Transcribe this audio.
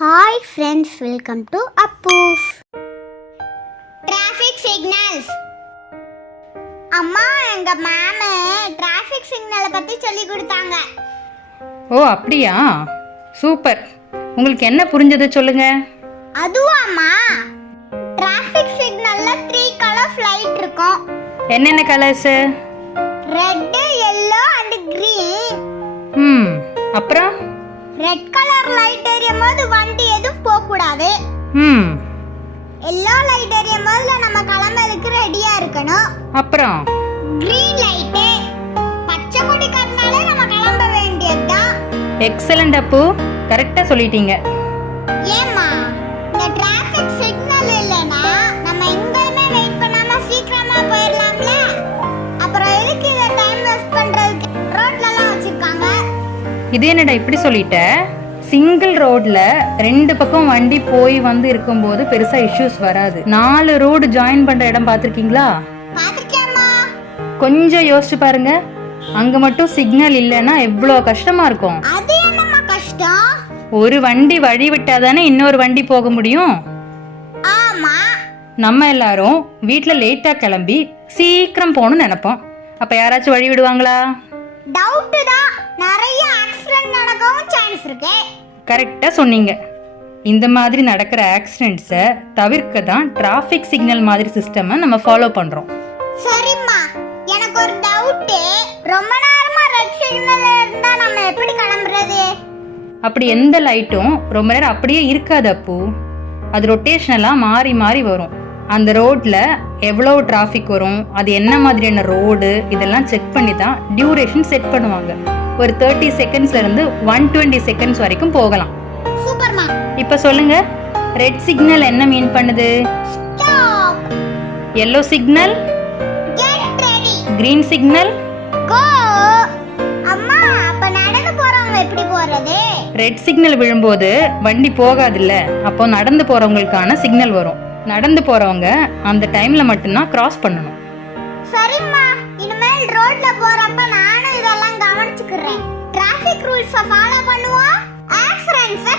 Hi friends, welcome to அப்பூஸ் traffic signals. அம்மா, எங்க மேம் டிராஃபிக் சிக்னலை பத்தி சொல்லி கொடுத்தாங்க. ஓ அப்படியா, சூப்பர். உங்களுக்கு என்ன புரிஞ்சது சொல்லுங்க. அதுவாம்மா, டிராஃபிக் சிக்னல்ல 3 கலர்ஸ் லைட் இருக்கும். என்னென்ன colours? Red, yellow and green. அப்புறம் ரெட் கலர் லைட் எரியும் போது வண்டி எதுவும் போக கூடாது. எல்லோ லைட் எரியும் போது நம்ம கிளம்பறதுக்கு ரெடியா இருக்கணும். அப்புறம் கிரீன் லைட் பச்சை கொடி காட்டினாலே நம்ம கிளம்ப வேண்டியதுதான். எக்ஸலென்ட் அப்பு, கரெக்ட்டா சொல்லிட்டீங்க. ஏம்மா, இந்த டிராஃபிக் சிக்னல் இல்லனா நம்ம எங்கேயுமே வெயிட் பண்ணாம சீக்கிரமா போயிடலாம்ல. அப்புறம் எதுக்கு இத டைம் வேஸ்ட் பண்றதுக்கு ரோட்லலாம் வச்சிருக்காங்க? இது என்னடா இப்படி சொல்லிட்ட? சிங்கிள் ரோட்ல 2 பக்கம் வண்டி போய் வந்து இருக்கும்போது பெருசா இஷ்யூஸ் வராது. 4 ரோடு ஜாயின் பண்ற இடம் பாத்திருக்கீங்களா? பாத்திருக்கேம்மா. கொஞ்சம் யோசிச்சு பாருங்க, அங்க மட்டும் சிக்னல் இல்லனா எவ்வளவு கஷ்டமா இருக்கும். அது என்னம்மா கஷ்டம்? ஒரு வண்டி வழி விட்டாதானே இன்னொரு வண்டி போக முடியும். ஆமா. நம்ம எல்லாரும் வீட்ல லேட்டா கிளம்பி சீக்கிரம் போகணும்னு நினைப்போம். அப்ப யாராச்சும் வழி விடுவாங்களா? டவுட் தான். நிறைய ஆக்சிடென்ட் நடக்கவும் சான்ஸ் இருக்கு. கரெக்டா சொன்னீங்க. இந்த மாதிரி நடக்கிற ஆக்சிடென்ட்ஸை தவிர்க்க தான் டிராஃபிக் சிக்னல் மாதிரி சிஸ்டமை நம்ம ஃபாலோ பண்றோம். சரிம்மா, எனக்கு ஒரு டவுட். ரொம்ப நேரமா ரெட் சிக்னல்ல இருந்தா நம்ம எப்படி கிளம்புறது? அப்படி எந்த லைட்டும் ரொம்ப நேரம் அப்படியே இருக்காது அப்பு. அது ரொட்டேஷனலா மாறி மாறி வரும். அந்த ரோட்ல எவ்வளவு டிராஃபிக் வரும், அது என்ன மாதிரியான ரோடு, இதெல்லாம் செக் பண்ணி தான் டியூரேஷன் செட் பண்ணுவாங்க. ஒரு 30 செகண்ட்ஸ்ல இருந்து 120 செகண்ட்ஸ் வரைக்கும் போகலாம். சூப்பர்மா. இப்ப சொல்லுங்க, ரெட் சிக்னல் என்ன மீன் பண்ணுது? Stop. yellow signal get ready. green signal go. அம்மா, அப்ப நடந்து போறவங்க எப்படி போறது? ரெட் சிக்னல் விழும்போது வண்டி போகாதுல்ல, அப்போ நடந்து போறவங்களுக்கான சிக்னல் வரும். நடந்து போறவங்க அந்த டைம்ல மட்டும்தான் கிராஸ் பண்ணணும். சரிம்மா, இனிமேல் ரோட்ல போறப்ப நானும் இதெல்லாம் கவனிச்சுக்கிறேன். டிராஃபிக் ரூல்ஸை ஃபாலோ பண்ணுவோம். ஆக்சிடென்ட்ஸை